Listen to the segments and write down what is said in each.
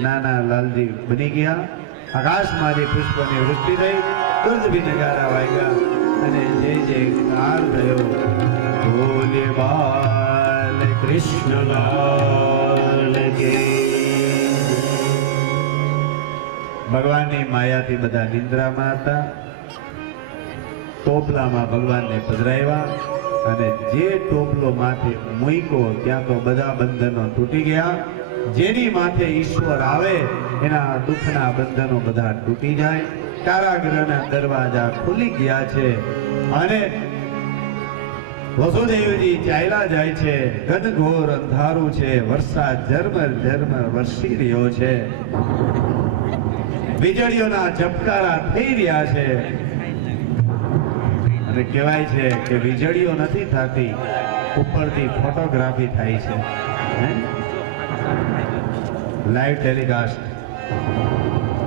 नाना लालजी बनी गया। आकाश मारी पुष्प ने वृष्टि थई, दुर्द भी नगारा वाग्या अने जय जयकार थयो। बोले बाल कृष्ण लाल के। भगवान ने माया थी बधा निंद्रा में था। टोपला में भगवान ने पधराव्या अने जे टोपलो माथे मूक्यो त्यां तो बधा बंधनो तूटी गया। जेनी माथे ईश्वर आवे एना दुखना बंधनो बधा तूटी जाए। कारागृहना दरवाजा खुली गया छे अने वसुदेवजी चाल्या जाय छे। घनघोर अंधारू छे, वरसाद झरमर झरमर वरसी रह्यो छे, વીજળીઓના ઝબકારા થઈ રહ્યા છે અને કહેવાય છે કે વીજળીઓ નથી થતી, ઉપરથી ફોટોગ્રાફી થાય છે, લાઈવ ટેલિકાસ્ટ।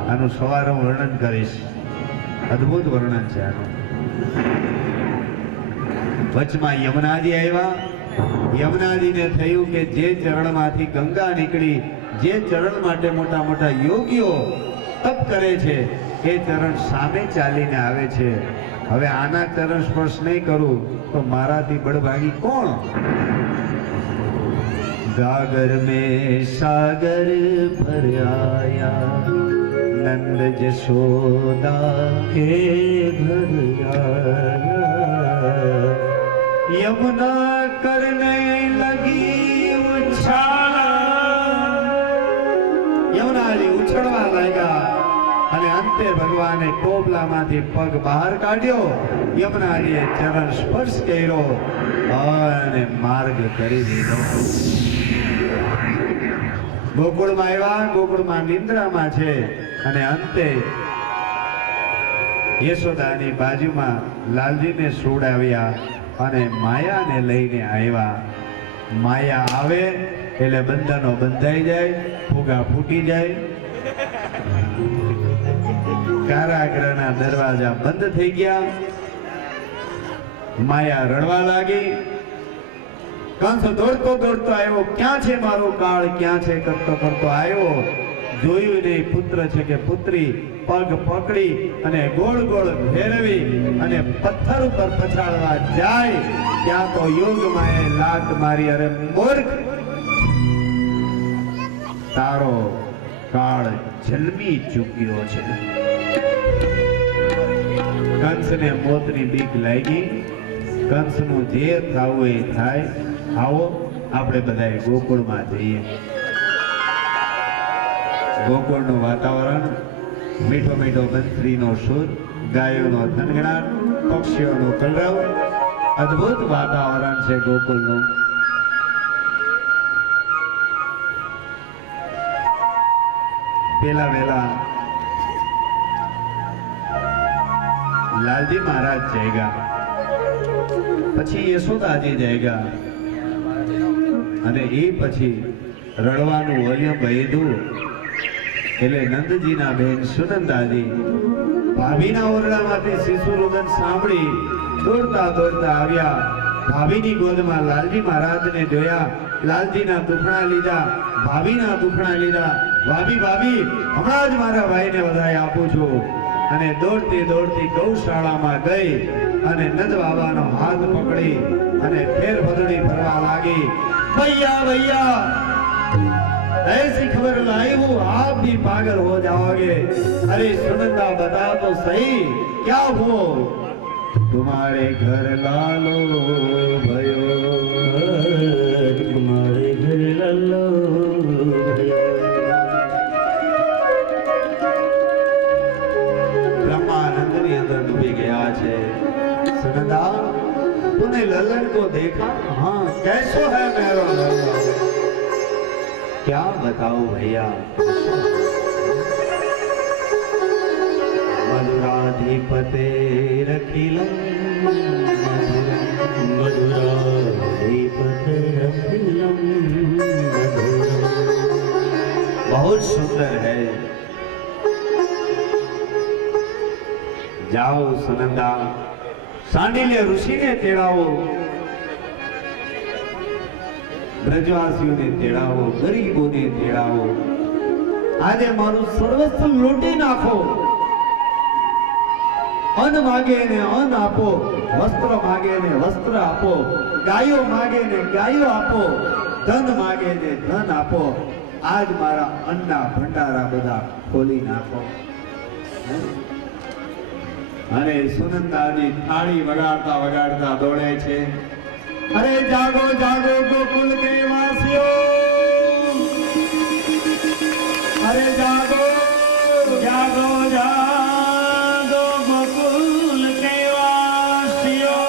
આનું સવારે હું વર્ણન કરીશ, અદ્ભુત વર્ણન છે આનું। વચમાં યમુનાજી આવ્યા। યમુનાજીને થયું કે જે ચરણમાંથી ગંગા નીકળી, જે ચરણ માટે મોટા મોટા યોગીઓ તપ કરે છે એ ચરણ સામે ચાલીને આવે છે। હવે આના ચરણ સ્પર્શ નહીં કરું તો મારાથી બળભાગી કોણ? गागर में सागर भर आया, नंद जसोदा के घर आया। यमुना करने लगी उछाला, यमुना जी उछळवा लाग्या અને અંતે ભગવાને ટોપલામાંથી પગ બહાર કાઢ્યો। યમુનાજીએ ચરણ સ્પર્શ કર્યો અને માર્ગ કરી દીધો. ગોકુળમાં આવ્યા, ગોકુળમાં નિંદ્રામાં છે અને અંતે યશોદાની બાજુમાં લાલજીને સુવડાવ્યા અને માયાને લઈને આવ્યા. માયા આવે એટલે બંધનો બંધાઈ જાય, ફુગા ફૂટી જાય, કારાગૃહના દરવાજા બંધ થઈ ગયા. માયા રડવા લાગી. કંસ દોડતો દોડતો આવ્યો, ક્યાં છે મારો કાળ, ક્યાં છે કરતો કરતો આવ્યો. જોયું નહીં પુત્ર છે કે પુત્રી. પગ પકડી અને ગોળ ગોળ ફેરવી અને પથ્થર ઉપર પછાડવા જાય ત્યાં તો યોગમાએ લાત મારી. અરે મૂર્ખ, તારો કાળ જન્મી ચૂક્યો છે. કંસને મોતની બીક લાગી. કંસનું જે થવું એ થાય. આવો આપણે બધાએ ગોકુળમાં જઈએ. ગોકુળનું વાતાવરણ, મીઠો મીઠો બંસરીનો સુર, ગાયોનો થનગણાટ, પક્ષીઓનો કલરવ, અદ્ભુત વાતાવરણ છે ગોકુળનું. પેલા વેલા લાલજી મહારાજ જાગ્યા, પછી યશોદાજી જાગ્યા અને એ પછી રડવાનું વોલ્યુમ વધ્યું એટલે નંદજીના બહેન સુનંદાજી ભાભીના ઓરડામાંથી શિશુરુદન સાંભળી દોડતા દોડતા આવ્યા. ભાભીની ગોદમાં લાલજી મહારાજને જોયા. લાલજીના દુખણા લીધા, ભાભીના દુખણા લીધા. ભાભી ભાભી હમણાં જ મારા ભાઈને વધાઈ આપું છું. અને દોડતી દોડતી ગૌશાળામાં ગઈ અને નંદ બાબાનો હાથ પકડી અને ફેર બદડી ફરવા લાગી. ભૈયા ભૈયા ऐसी खबर लाई हूँ, आप भी पागल हो जाओगे. अरे सुनंदा बता तो सही क्या हो. तुम्हारे घर लालो भयो, तुम्हारे घर लालो भयो. ब्रह्मानंद ने अंदर डूबी गया है. सुनंदा तूने ललन को देखा? हाँ, कैसो है मेरा ललन? क्या बताओ भैया. मधुराधिपते रखिलम, मधुराधिपते रखिलम. बहुत सुंदर है. जाओ सुनंदा, सांडिल्य ऋषि ने तेड़ाओ, ब्रजवासियों ने तेड़ाओ, गरीबों ने तेड़ाओ. આજે મારું સર્વસ્વ લૂંટી નાખો. અન્ન માગે ને અન્ન આપો, વસ્ત્ર માગે ને વસ્ત્ર આપો, ગાયો માગે ને ગાયો આપો, ધન માગે ને ધન આપો. આજ મારા અન્નના ભંડારા બધા ખોલી નાખો. અને સુનંદાજી થાળી વગાડતા વગાડતા દોડે છે. अरे जागो जागो गोकुल के वासियों, अरे जागो जागो जागो गोकुल के वासियों,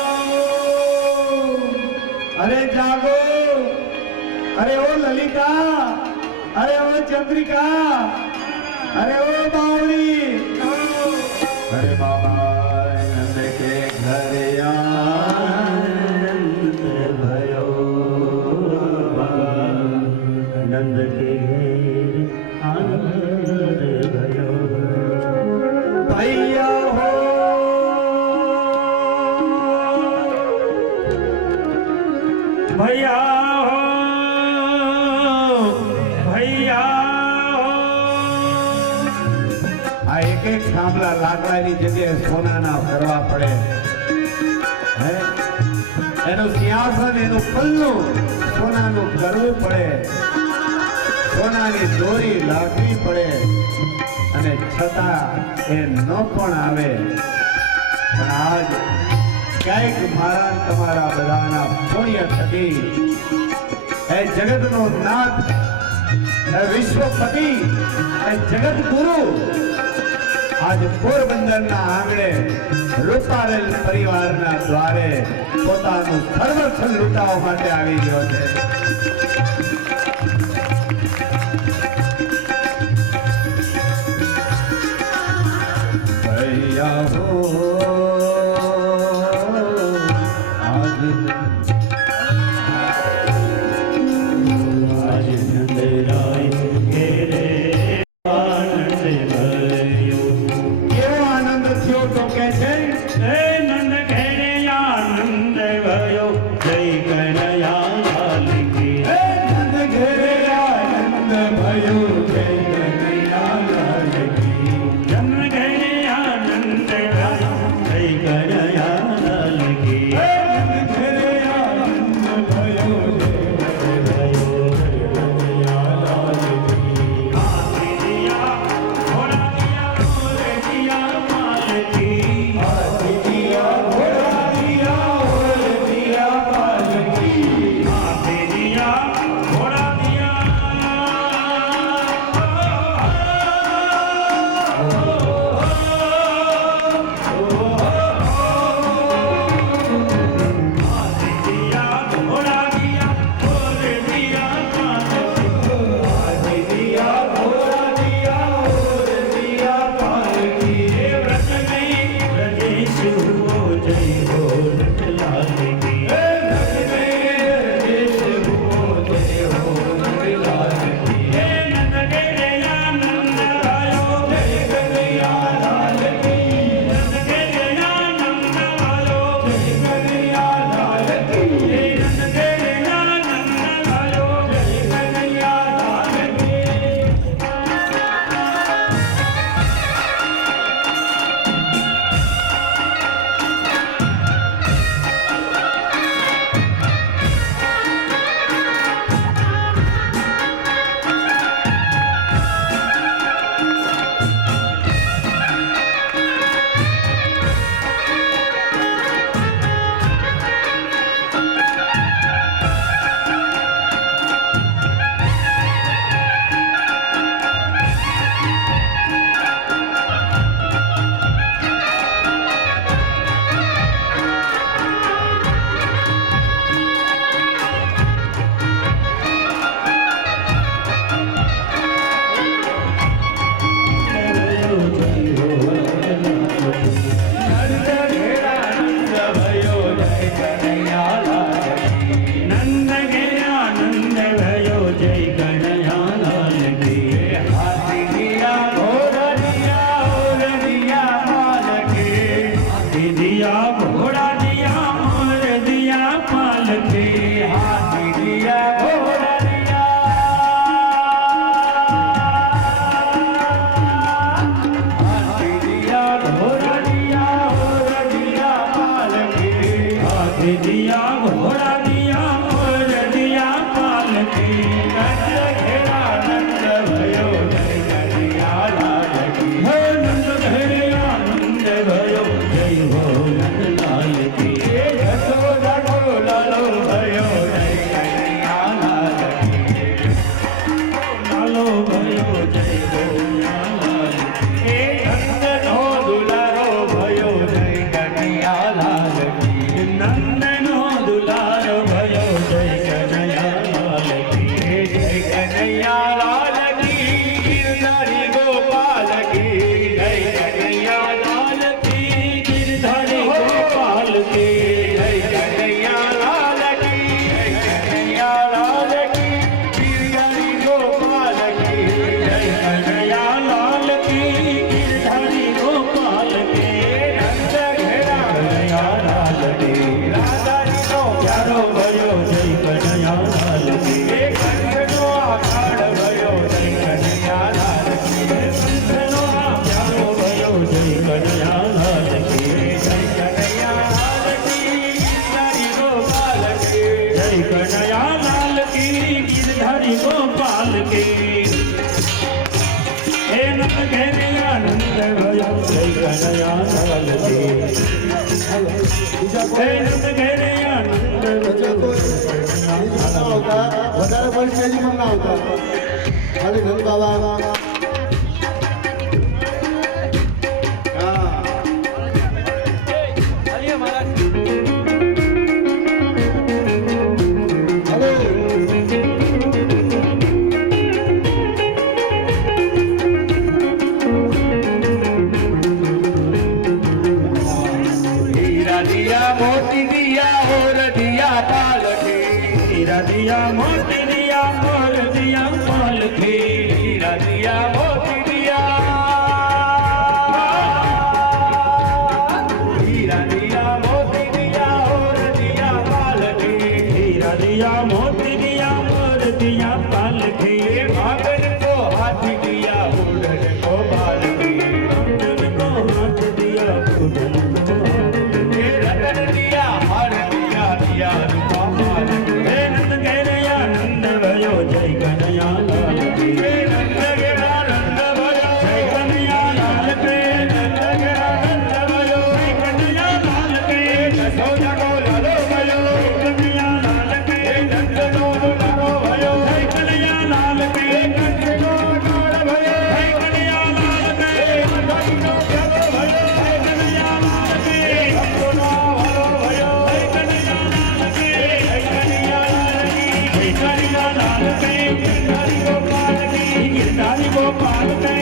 अरे जागो. अरे ओ ललिता, अरे ओ चंद्रिका, अरे ओ बावरी, अरे बाबा नंद के घर नंद के घेर आनंद भयो. भैया हो भैया हो भैया हो. આ એક એક થાંભલા લાકડાની જગ્યાએ સોનાના કરવા પડે. એનું સિંહાસન, એનું પલ્લું સોનાનું કરવું પડે, સોનાની દોરી લાગવી પડે. અને છતાં એ ન પણ આવે. પણ આજ ક્યાંક મારા તમારા બધાના પુણ્ય થકી એ જગતનો નાથ, એ વિશ્વપતિ, એ જગત ગુરુ આજ પોરબંદરના આંગણે રૂપારેલ પરિવારના દ્વારે પોતાનું સર્વસ્વ લૂંટાવવા માટે આવી ગયો છે। ભૈયા હો વધારે પરિચય પણ ના આવતા ખાલી નંદ બાબા दिया मोती दिया हीरा दिया मोती दिया और दिया पालकी हीरा दिया मोती दिया और दिया पालकी भागन को हाथ दिया उड़न को पालकी उड़न को हाथ दिया उड़न को रतन दिया हार दिया दिया रूपा पालकी हे नंद कन्हैया नंद भयो जय कन्हैया लाल की हे नंद गेरा नंद भयो जय कन्हैया लाल के नंद गेरा नंद भयो जय कन्हैया लाल के जसोदा को लालो भयो जय कन्हैया लाल के नंद को लालो भयो जय कन्हैया लाल के नंद को लालो भयो जय कन्हैया लाल के नंद को लालो भयो जय कन्हैया लाल के हमको लालो भयो जय कन्हैया लाल के जय कन्हैया लाल की जय कन्हैया लाल के गिरधारी गोपाल की गिरधारी गोपाल के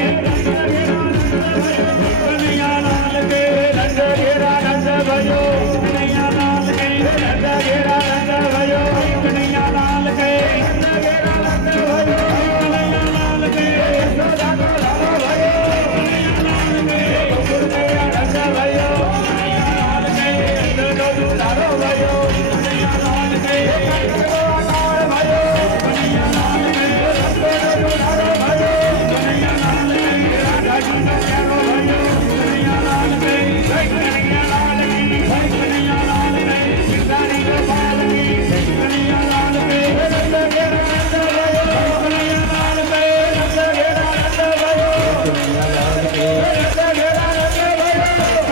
कन्हैया लाल के नंद घेरा नंद भयो कन्हैया लाल के नंद घेरा नंद भयो कन्हैया लाल के नंद घेरा नंद भयो कन्हैया लाल के यशोदा को लालो भयो कन्हैया लाल के गोकुल घेरा नंद भयो कन्हैया लाल के नंद को लालो भयो कन्हैया लाल के नंद को आकार भयो कन्हैया लाल के नंद को लालो भयो कन्हैया लाल के राधा जी का प्यारो भयो कन्हैया लाल के जय कन्हैया लाल की जय कन्हैया लाल के गिरधारी गोपाल की जय कन्हैया लाल के नंद घेरा नंद भयो कन्हैया लाल के नंद घेरा नंद भयो कन्हैया लाल के नंद घेरा नंद भयो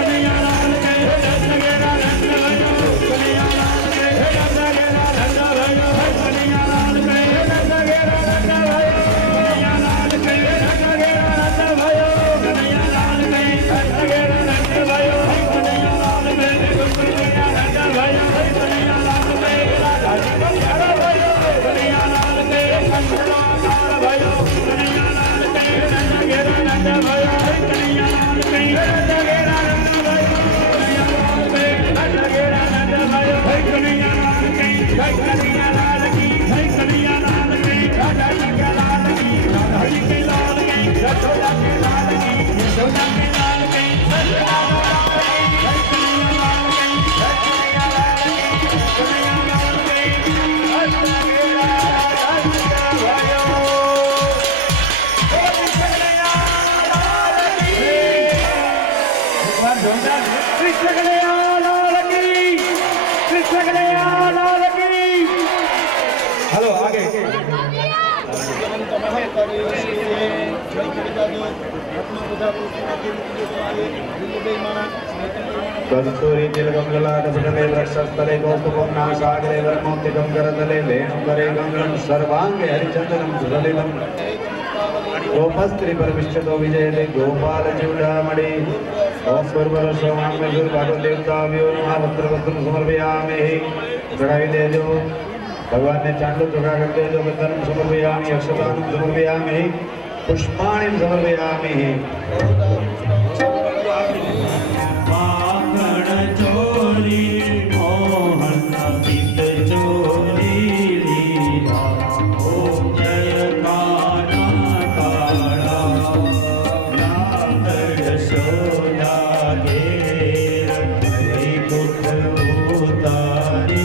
कन्हैया लाल के नंद घेरा नंद भयो कन्हैया लाल के नंद घेरा नंद भयो कन्हैया लाल के नंद घेरा नंद भयो कन्हैया लाल के नंद घेरा नंद भयो कन्हैया लाल के नंद घेरा नंद भयो कन्हैया लाल के गोकुल घेरा नंद भयो कन्हैया लाल के राधा जी का प्यारा भयो कन्हैया लाल के कंचन आकार भयो कन्हैया लाल के नंद घेरा नंद भयो कन्हैया लाल के नंद घेरा नंद भयो कन्हैया लाल के नंद घेरा नंद भयो कन्हैया लाल के जय कन्हैया लाल की जय कन्हैया लाल के राधा जी के लाल की राधा जी के लाल की यशोदा के लाल की यशोदा के लाल की कन्हैया लाल की जय कन्हैया लाल की जय कन्हैया लाल की कन्हैया लाल के नंद घेरा नंद भयो बोल कन्हैया लाल की भगवान जोरदार कृष्ण कन्हैया लाल की कृष्ण कन्हैया लाल की हेलो आगे कस्तूरी तिलकमललाटपटले वृक्षस्थले कौस्तुभं सागरे वर्मोक्तिकं करतले वेणुकरे गंगं सर्वांगे हरिचन्दनं सुललितं गोपस्त्री परमिष्ठतो विजयते गोपालचूडामणि ओम पूर्वरसोमाम्य दुर्भागदेवताभ्यो नमः वस्त्रवस्त्रं समर्पयामि चढ़ाई देजो भगवान ने चांदो चढ़ा कर देजो वंदनं समर्पयामि अक्षतां समर्पयामि पुष्पाणि समर्पयामि माखण चोरी मोहन पित चोरी लीला ओम जय काना काला नाम यशोदा घेर वैकुंठ उतारी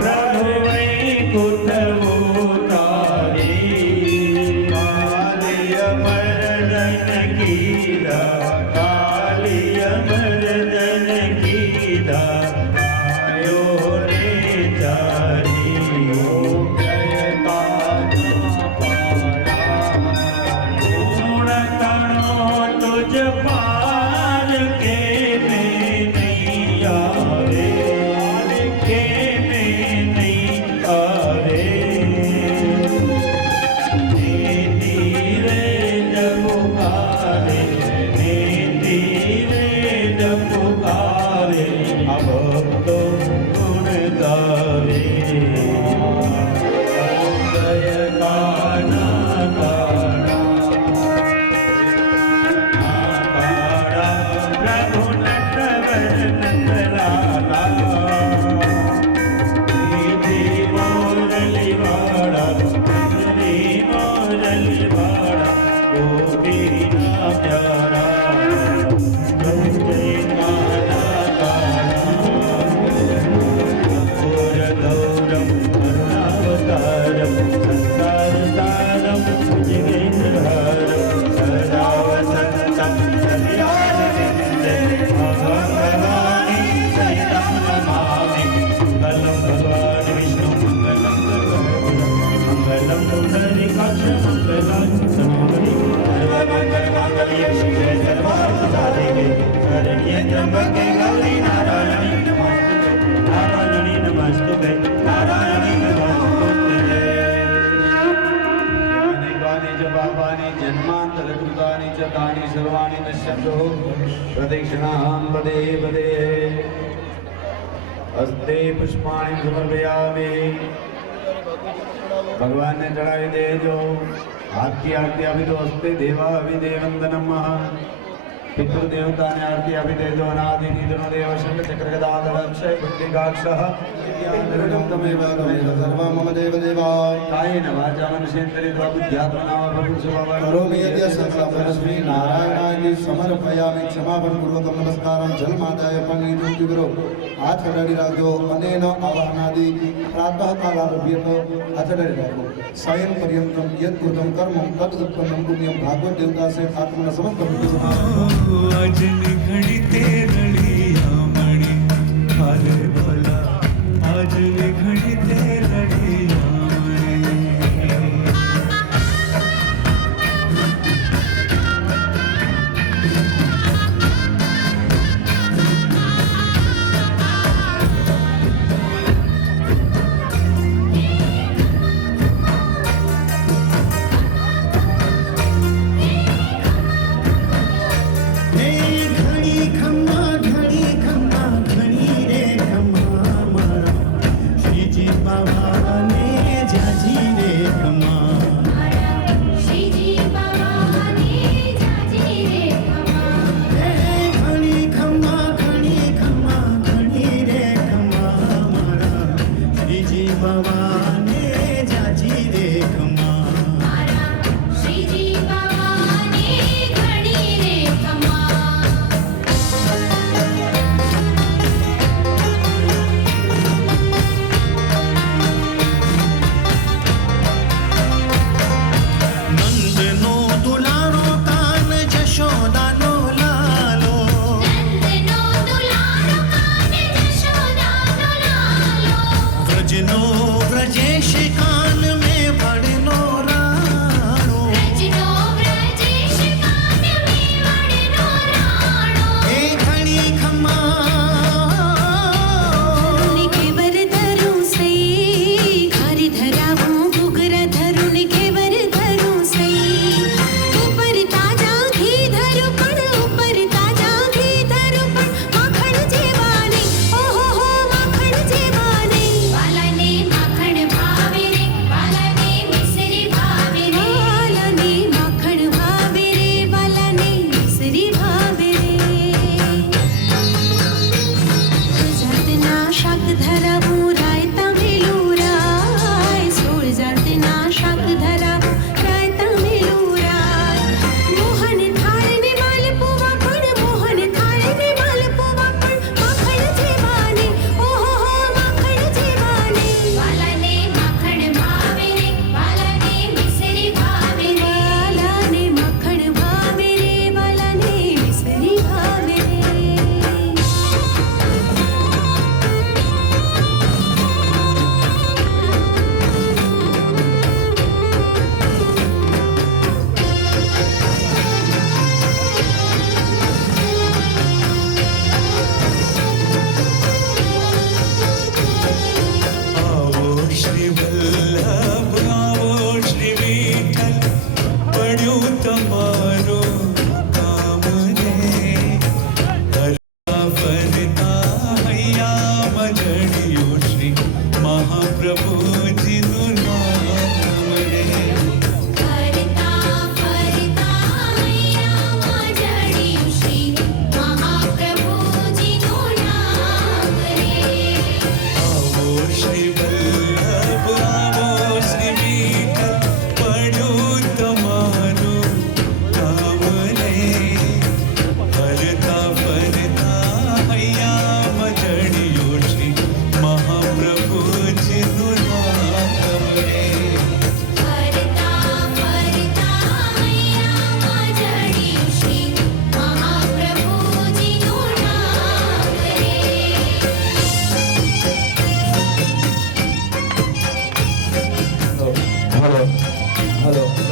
प्रभु वैकुंठ उतारी कालिय मर्दन कीरा पापानि जन्मान्तरकृतानि च तानि सर्वाणि नश्यन्तु प्रदक्षिणां पदे पदे हस्ते पुष्पाणि समर्पयामि भगवान ने चढ़ाई देजो आरती आरती अभी तो हस्ते देवा अभी देवंदनम पितृदेवता ने आरती अभी देजो अनादि निधनो देव शंख चक्र गदाधर अक्षय पुण्डिकाक्षः तमेव सर्वं मम देव देवा कायेन वाचा मनसेन्द्रियेण बुद्ध्यात्मना वा प्रभुस्वभावेन करोमि यद् सकलं परस्मै नारायणाय समर्पयामि क्षमापण पूर्वकं नमस्कारं जलमादाय पंगितु गुरु हाथ अडाड़ी રાખજો અનેન આવાહનાદિ પ્રાતઃ કાલારભ્યત હાથ અડાડી રાખો સાયં પર્યંતમ યદ કૃતમ કર્મ તદ ઉત્પન્નમ પુણ્યમ ભાગવત દેવતા સે આત્મન સમસ્ત આજની ઘડી તે રળિયા મણી હાલે ભલા આજની ઘડી તે રળિયા મણી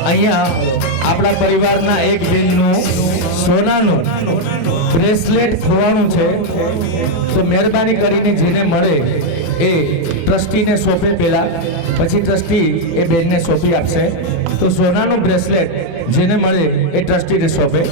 અહીંયા આપણા પરિવારના એક બેનનું સોનાનું બ્રેસલેટ ખોવાનું છે, તો મહેરબાની કરીને જેને મળે એ ટ્રસ્ટીને સોંપે પહેલા, પછી ટ્રસ્ટી એ બેનને સોંપી આપશે. તો સોનાનું બ્રેસલેટ જેને મળે એ ટ્રસ્ટીને સોંપે.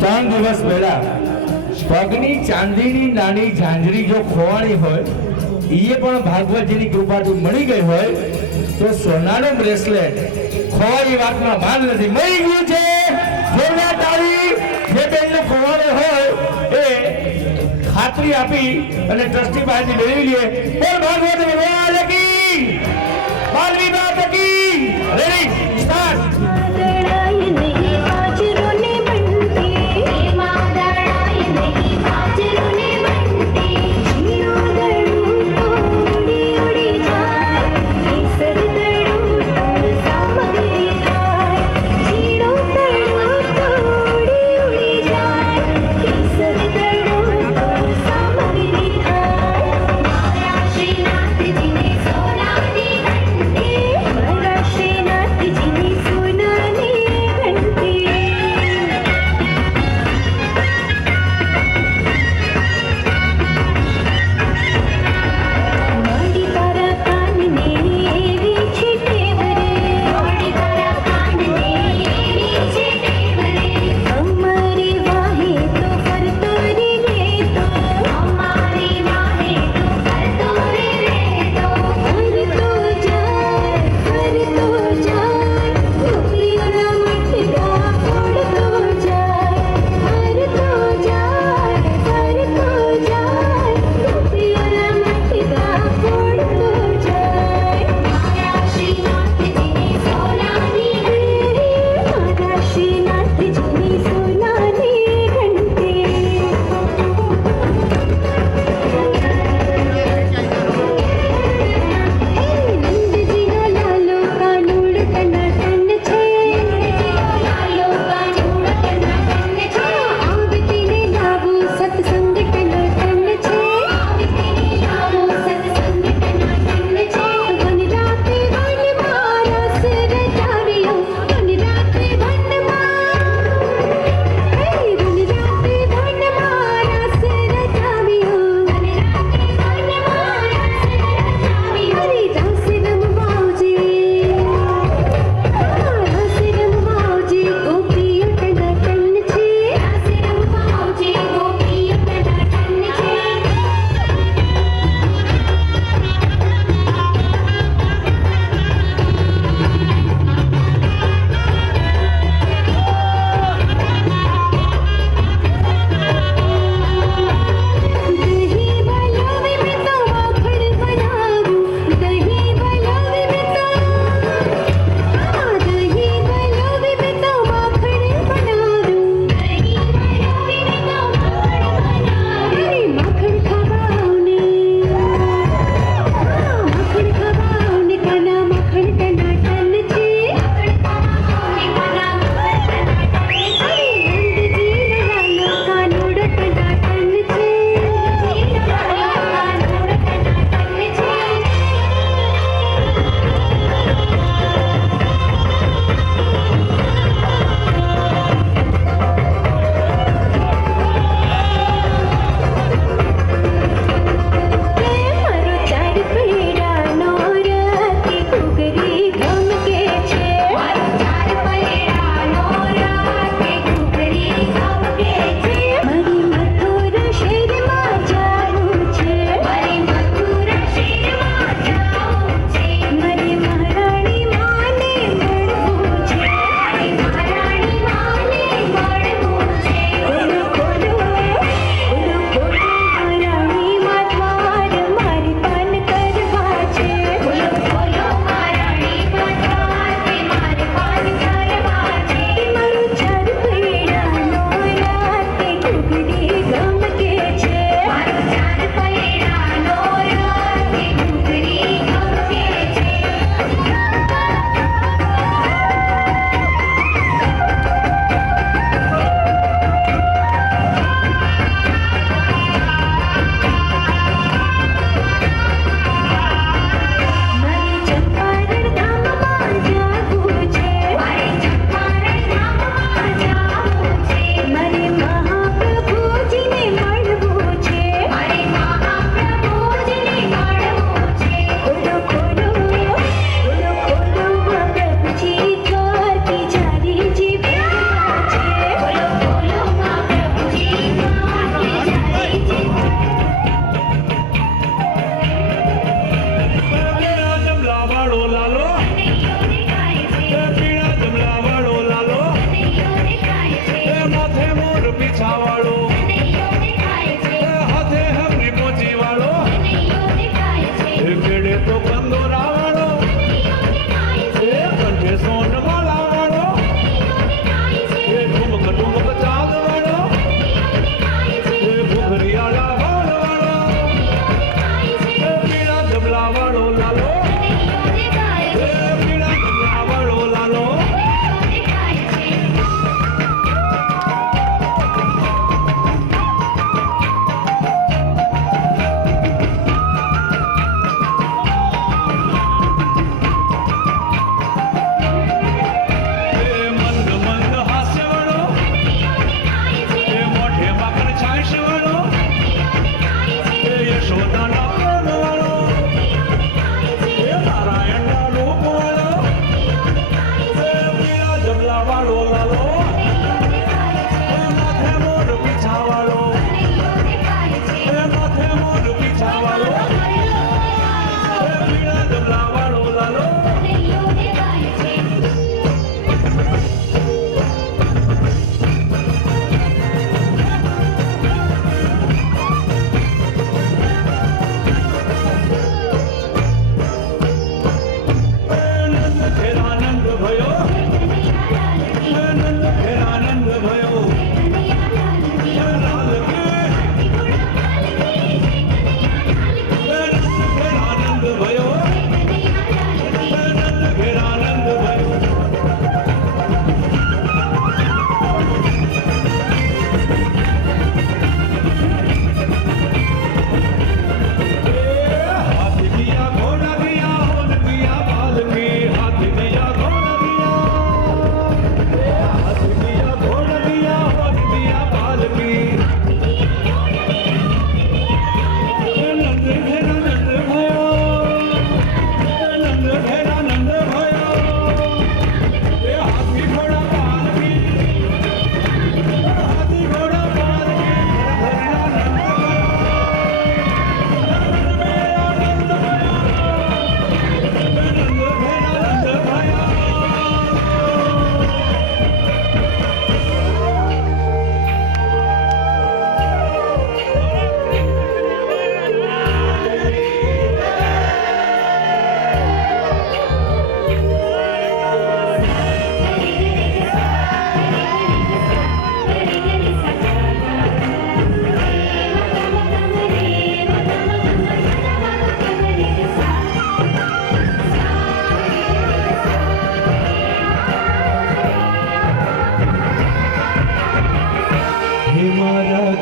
ત્રણ દિવસ પહેલા પગની ચાંદીની નાની ઝાંઝરી જો ખોવાણી હોય એ પણ ભાગવતજીની કૃપાથી મળી ગઈ હોય તો સોનાનો બ્રેસલેટ ખોવાઈ વાતમાં ભાન નથી, મળી ગયું છે. જોરદાર તાળી. જે બેનને ખોવાડે હોય એ ખાતરી આપી અને ટ્રસ્ટી પાસેથી મેળવી લે. બોલ ભાગવત ભગવાન કી, બાલ વિવાહ કી. Ready start.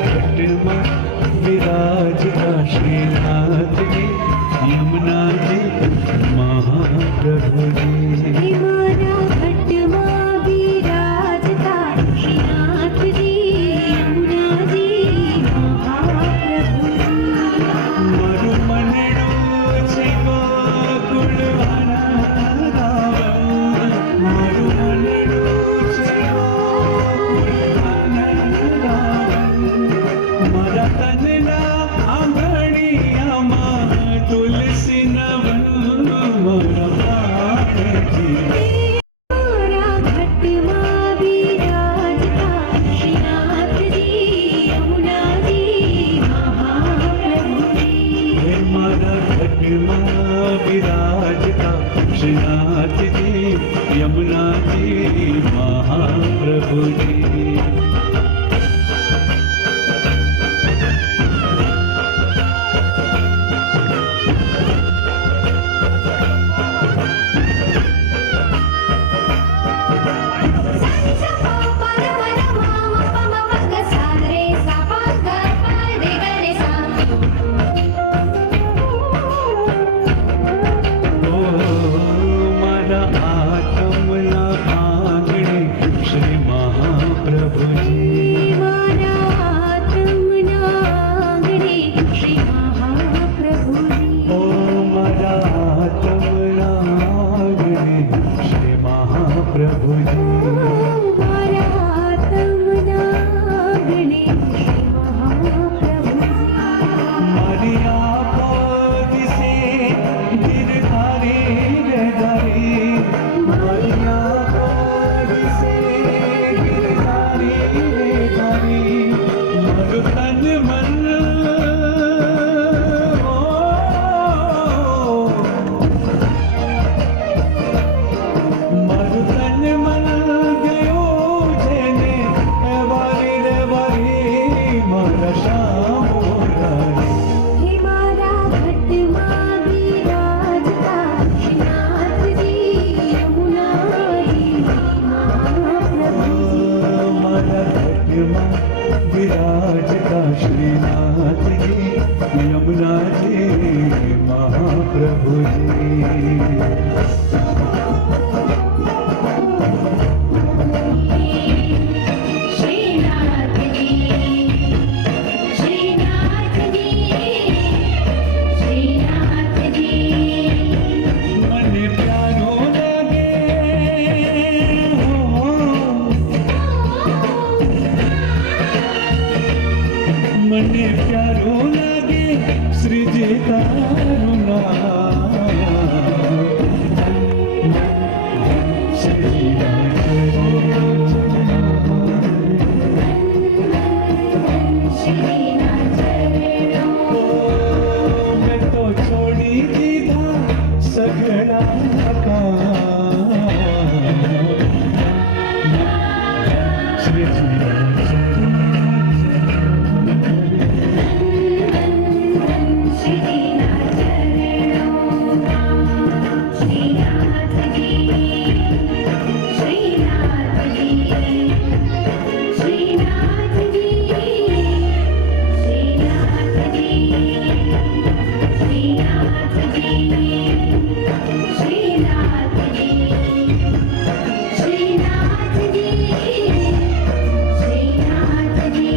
घटमा विराजता श्रीनाथ जी यमुना जी महाप्रभु जी हिमारा घटमा विराजता श्रीनाथ जी यमुना जी महाप्रभु મારું મનડું છે ગોકુળવાના રાવણ મારું મનડું છે ગોકુળવાના રાવણ મારા તનના આંગણિયામાં તુલસીના વન મારા પ્રાણજી हिमारा घटमा विराजता श्रीनाथ जी यमुना जी महाप्रभु હે મારા ઘટમાં વિરાજતા શ્રીનાથજી યમુનાજી મહાપ્રભુજી મારા આત્મના આંગણે શ્રી મહાપ્રભુજી ઓ મારા આત્મના આંગણે શ્રી મહાપ્રભુજી મારી આંખો દિશે ગિરધારી રે ધારી મારી આંખો દિશે ગિરધારી રે ધારી મારું તન મન મારું તન મન ગયું જેને વારી રે વારી મારા શ્યામ રાણી हिमारा घटमा विराजता श्रीनाथ जी यमुना जी महाप्रभु મારા ઘટમાં વિરાજતા શ્રીનાથજી યમુનાજી મહાપ્રભુજી श्रीनाथ जी श्रीनाथ जी श्रीनाथ जी મને પ્યારો લાગે મને પ્યારો લાગે શ્રીજી તારું નામ શ્રી श्रीनाथ मैं तो छोड़ी दीदा सगड़ा काम श्री श्रीनाथ श्रीनाथ जी श्रीनाथ जी श्रीनाथ जी श्रीनाथ जी श्रीनाथ जी श्रीनाथ जी श्रीनाथ जी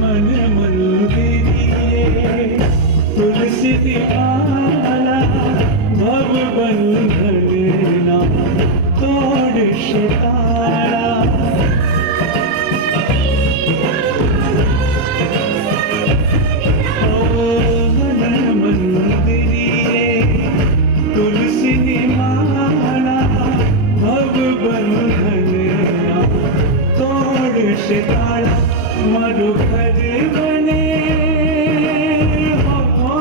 मन मंदिरिये तुलसी दीवाला भव बंधन ना तोड़ शिकारा ओ मन मंदिरिये तुलसी दीवाला भव बंधन ना तोड़ शिकारा મારું ઘર બને હો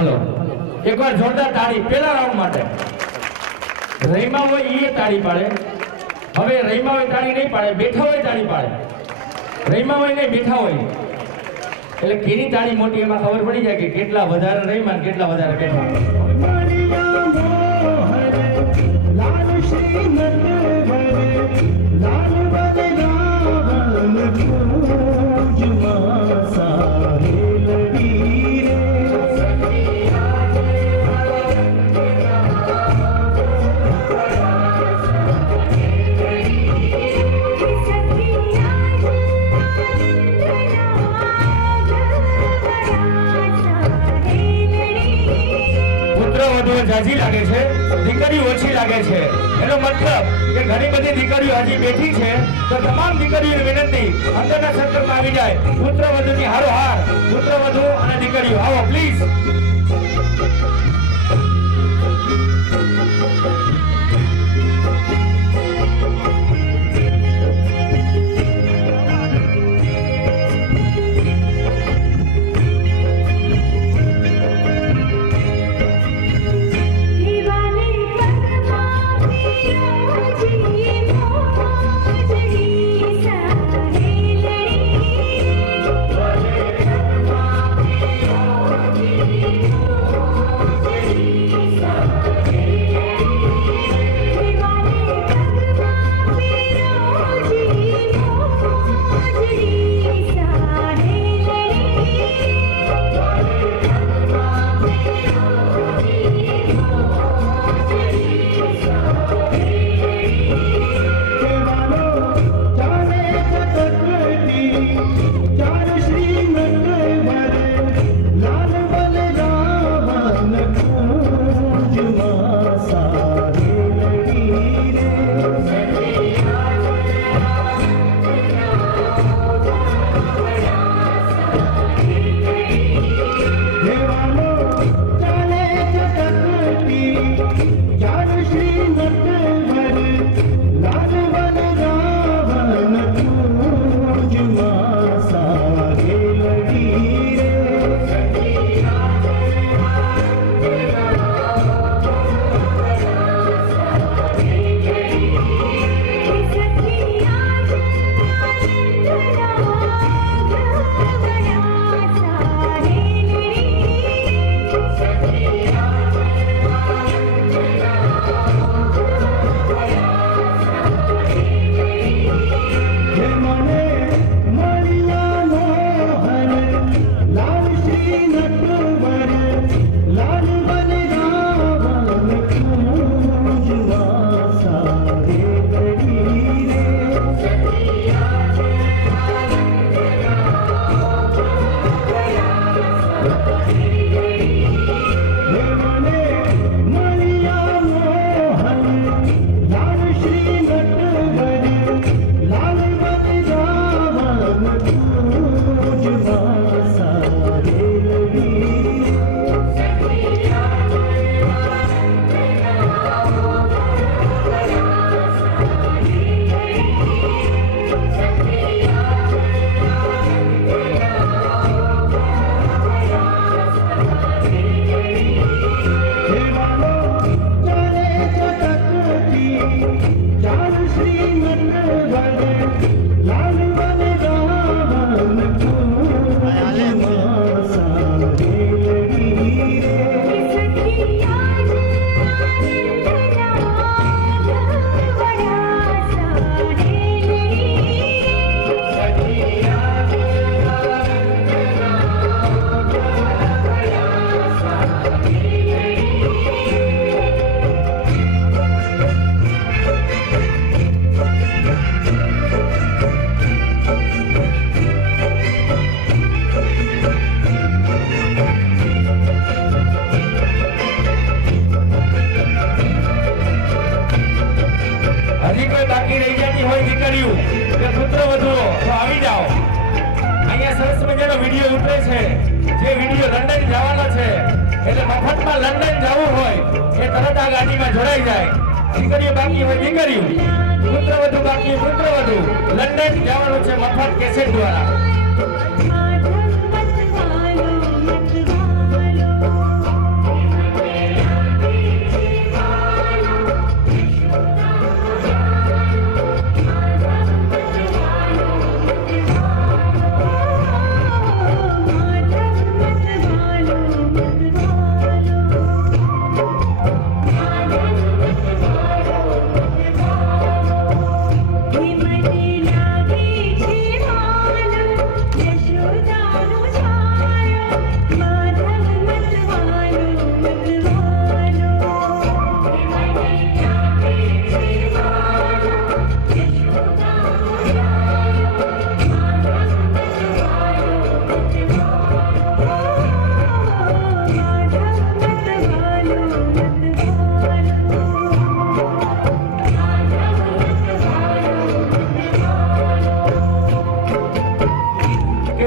હલો એકવાર જોરદાર તાળી પેલા રાઉન્ડ માટે. રહીમાં હોય એ તાળી પાડે. હવે રહીમાં હોય તાળી નહીં પાડે, બેઠા હોય તાળી પાડે. રહીમાં હોય નહીં, બેઠા હોય. એટલે કેની તાળી મોટી એમાં ખબર પડી જાય કે કેટલા વધારે રહીમાં ને કેટલા વધારે બેઠા. વધુ ઝાઝી લાગે છે, દીકરીઓ ઓછી લાગે છે. એનો મતલબ કે ઘણી બધી દીકરીઓ હજી બેઠી છે, તો તમામ દીકરીઓને વિનંતી અંદરના સર્કલમાં આવી જાય. પુત્ર વધુની હારોહાર પુત્ર વધુ અને દીકરીઓ આવો પ્લીઝ. ચાલ શ્રીમન ભજે લાલ બન ગાવન હજી કોઈ બાકી રહી જતી હોય દીકરીઓ કે પુત્ર વધુઓ તો આવી જાઓ. અહીંયા સરસ મજાનો વિડીયો ઉતરે છે. જે વિડીયો લંડન જવાનો છે એટલે મફતમાં લંડન જવું હોય એ તરત આ ગાડીમાં જોડાઈ જાય. દીકરીઓ બાકી હોય દીકરીઓ, પુત્ર વધુ બાકી હોય પુત્ર વધુ, લંડન જવાનું છે મફત કેસેટ દ્વારા.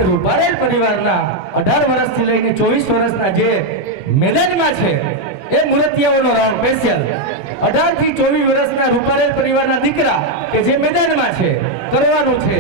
રૂપારેલ પરિવારના 18 વર્ષથી લઈને 24 વર્ષના જે મેદાનમાં છે એ મૂર્તિયાઓનો રાઉન્ડ સ્પેશિયલ 18 થી 24 વર્ષના રૂપારેલ પરિવારના દીકરા કે જે મેદાનમાં છે કરવાનું છે.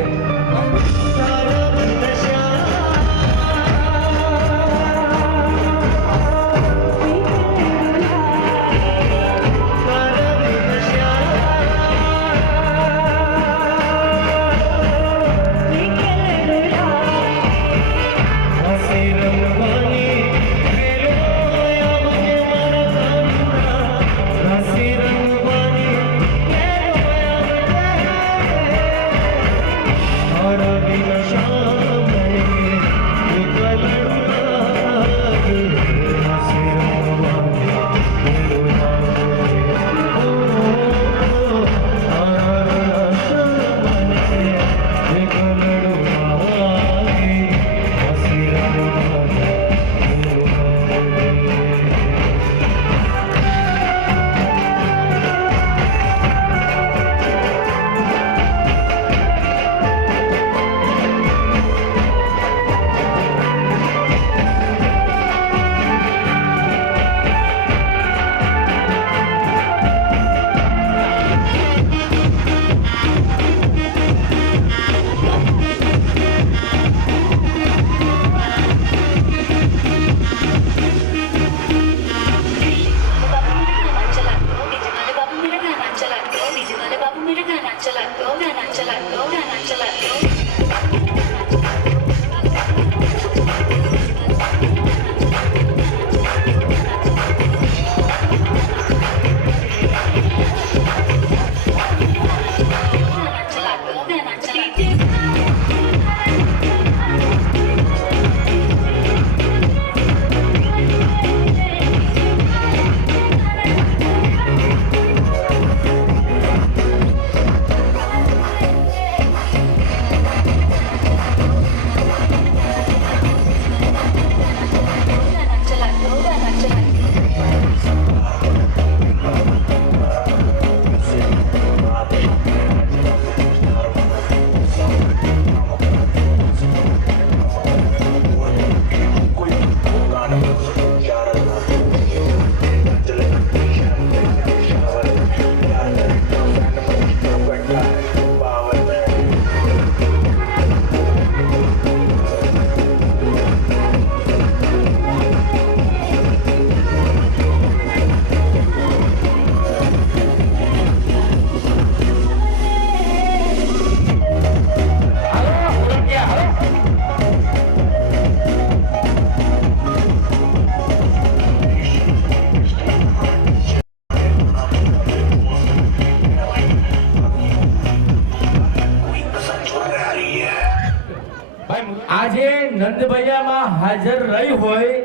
નંદભૈયામાં હાજર રહી હોય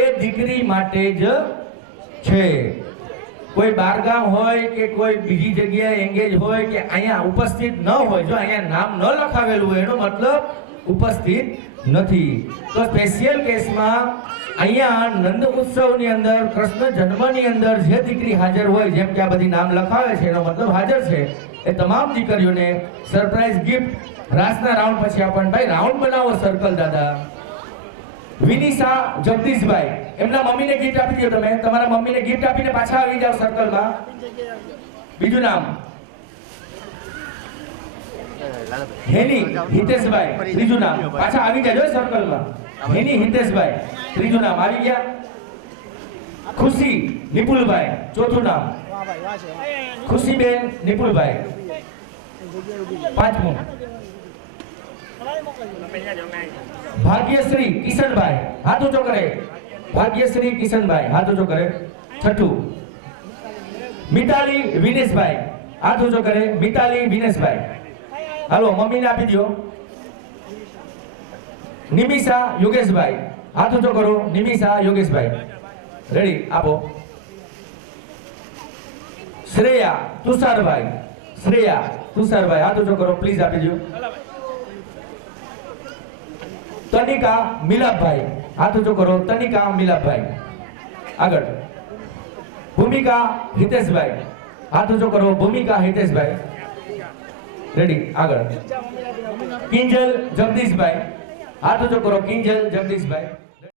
એ દીકરી માટે જ છે. કોઈ બારગામ હોય કે કોઈ બીજી જગ્યાએ એંગેજ હોય કે અહીંયા ઉપસ્થિત ન હોય, જો અહીંયા નામ ન લખાવેલું હોય એનો મતલબ ઉપસ્થિત નથી. તો સ્પેશિયલ કેસમાં અહીંયા નંદ ઉત્સવની અંદર, કૃષ્ણ જન્મની અંદર જે દીકરી હાજર હોય, જેમ કે આ બધી નામ લખાવે છે એનો મતલબ હાજર છે, એ તમામ દીકરીઓને સરપ્રાઈઝ ગિફ્ટ રાસના રાઉન્ડ પછી આપણને ભાઈ રાઉન્ડ બનાવો સર્કલ દાદા. વિનિશા જગદીશભાઈ, એમના મમ્મીને ગિફ્ટ આપી દો. તમે તમારા મમ્મીને ગિફ્ટ આપીને પાછા આવી જાવ સર્કલમાં. બીજું નામ હેની હિતેશભાઈ, ત્રીજું નામ પાછા આવી જાજો સર્કલમાં. હેની હિતેશભાઈ, ત્રીજું નામ આવી ગયા. ખુશી નિપુલભાઈ, ચોથું નામ ખુશીબેન નિપુલભાઈ, પાંચમું. ભાગ્યશ્રી કિશનભાઈ, હાથ ઊંચો કરે. ભાગ્યશ્રી કિશનભાઈ, હાથ ઊંચો કરે. છઠ્ઠું. મિતાલી વિનેશભાઈ, હાથ ઊંચો કરે. મિતાલી વિનેશભાઈ, હાલો મમ્મીને આપી દો. નિમિષા યોગેશભાઈ, હાથ ઊંચો કરો. નિમિષા યોગેશભાઈ, રેડી આપો. શ્રેયા તુષારભાઈ, શ્રેયા તુષારભાઈ, હાથ ઊંચો કરો પ્લીઝ, આપી દો. તનિકા મિલાપભાઈ, હાથ ઊંચો કરો. તનિકા મિલાપભાઈ, આગળ. ભૂમિકા હિતેશભાઈ, હાથ ઊંચો કરો. ભૂમિકા હિતેશભાઈ, રેડી આગળ. કિંજલ જગદીશભાઈ, હાથ ઊંચો કરો. કિંજલ જગદીશભાઈ,